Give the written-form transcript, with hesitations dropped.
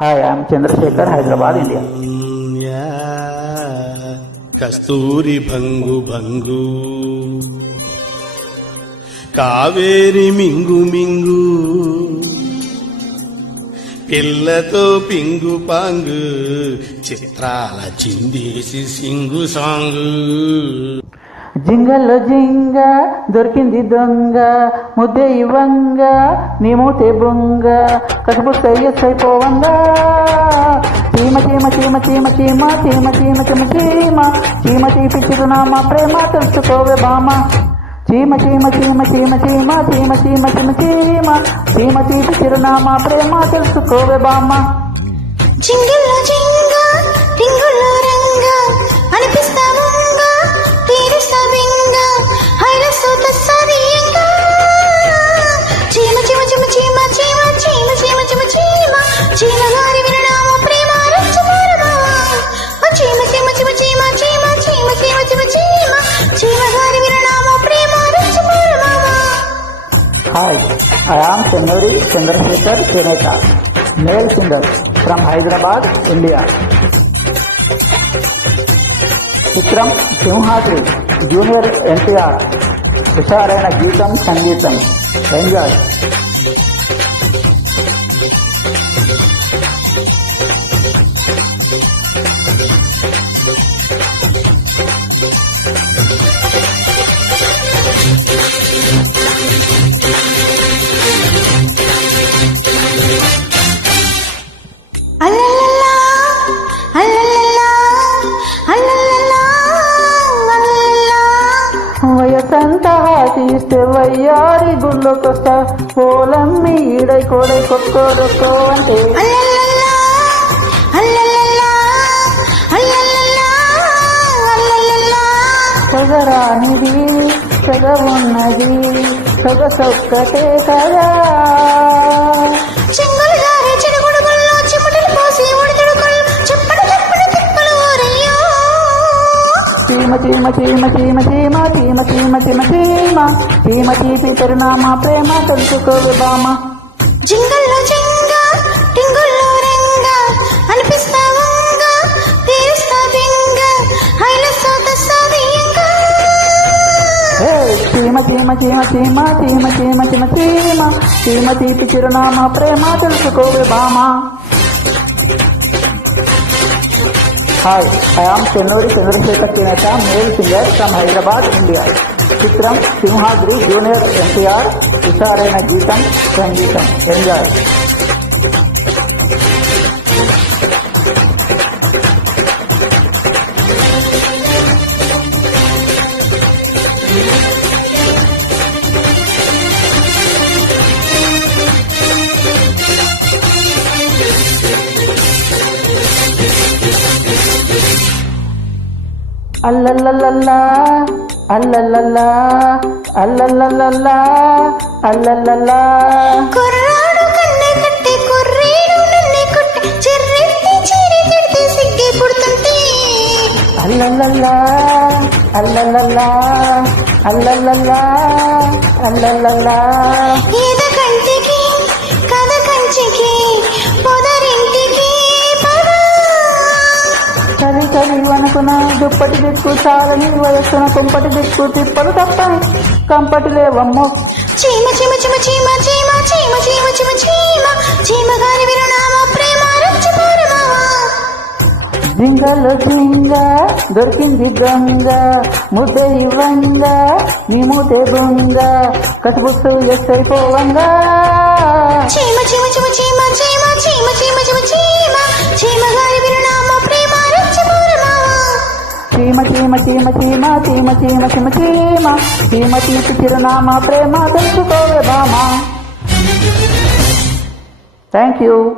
Hi, I'm Chandrasekhar, Hyderabad, India. కస్తూరి భంగు భంగు కావేరి మింగు మింగు పిల్లతో పింగు పాంగు చిత్రాల చిందేసి సింగు సాంగు. జింగల్లో జింగ దొరికింది దొంగ, ముద్దే ఇవ్వంగ నీ మూతే బొంగ, కసుబుక్క ఎస్సైపోవంగా చీమ చీమ చీమ చీమ చీమ చీమ చీమ చీమ చీమ చీమ తీపి చిరునామా ప్రేమ తెలుసుకోవే బామ. చీమ చీమ చీమ చీమ చీమ చీమ చీమ చీమ చీమ చీమ తీపి చిరునామా ప్రేమ తెలుసుకోవే బామ. జింగల్లో జింగ రింగుల్లో రంగ అనిపిస్తావుంగా తీరుస్తా వింగ హైలస్సు తస్సదీంగా చీమ చీమ చీమ చీమ చీమ చీమ చీమ చీమ చీమ చీమ గారి వినడాము ప్రేమ రచ్చమారమా. చీమ చీమ చీమ చీమ చీమ చీమ చీమ చీమ చీమ చీమ గారి వినడాము ప్రేమ రచ్చమారమా. హాయ్, ఐ ఆమ్ చంద్రశేఖర్ చేనేత, male singer from Hyderabad, India. చిత్రం సింహాద్రి, జూనియర్ ఎన్టీఆర్. హుషారైన గీతం, సంగీతం. ఎంజాయ్. అల్లల్లలా అల్లల్లలా అల్లల్లలా అల్లల్లలా వయసంతా తీస్తే వయ్యారి గుళ్ళొకొస్తా, పోలమ్మి ఈడై కోడై కొట్టుకోరొక్కో అంటే అల్లల్లలా అల్లల్లలా అల్లల్లలా అల్లల్లలా సగరానిది సగ ఉన్నది సగ సొక్కటే కదా. చెంగులు గారే చెడుగుడుగుల్లో చిముటలు పోసి ఒడిదుడుకులు చెప్పడు చెప్పడు తిప్పలు ఊరయ్యో. చీమ చీమ చీమ చీమ చీమ చీమ చీమ చీమ చీమ చీమ తీపి చిరునామా ప్రేమ తెలుసుకోవే బామ. జింగల్లో జింగ టింగుల్లో రంగ అనిపిస్తావుంగా తీరుస్తా వింగ హైలస్సు తస్సదీంగా. హే చీమ చీమ చీమ చీమ చీమ చీమ చీమ చీమ చీమ తీపి చిరునామా ప్రేమ తెలుసుకోవే బామ. హాయ్, ఐ ఆమ్ చంద్రశేఖర్ చేనేత, male singer from Hyderabad, India. చిత్రం సింహాద్రి, జూనియర్ ఎన్టీఆర్. హుషారైన గీతం, సంగీతం. ఎంజాయ్. అల్లల్లల్లా అల్లల్లల్లా అల్లల్లల్లా అల్లల్లల్లా కుర్రాడు కన్నే కట్టి కుర్రీడు నన్నే కొట్టి చెర్రెత్తి చీరి తిడితే సిగ్గే పుడుతుంటే అల్లల్లల్లా అల్లల్లల్లా అల్లల్లల్లా అల్లల్లల్లా ఈద కంటికి కథ కంచికి పొదరింటికి పద. చలి చలి అనుకున్న దుప్పటి దిక్కు చాలని వయస్సున కుంపటి దిక్కు తిప్పలు తప్పని కంపటి లేవమ్మో. చీమ చీమ చీమ చీమ చీమ చీమ చీమ చీమ చీమ చీమ గారి విరునామా ప్రేమ రచ్చమారమావా. జింగలో జింగ దొరికింది దొంగ, ముద్ద ఇవ్వంగ నీ మూతే బొంగ, కసుబుక్కు ఎస్సైపోవంగా చీమ చీమ చీమ చీమ చీమ చీమ చీమ చీమ చీమ చీమ గారి విరునామా ప్రేమ రచ్చమారమావా. చీమ చీమ చీమ చీమ చీమ చీమ చీమ చీమ చీమ తీపి చిరునామా ప్రేమ తెలుసుకోవే బామ. Thank you.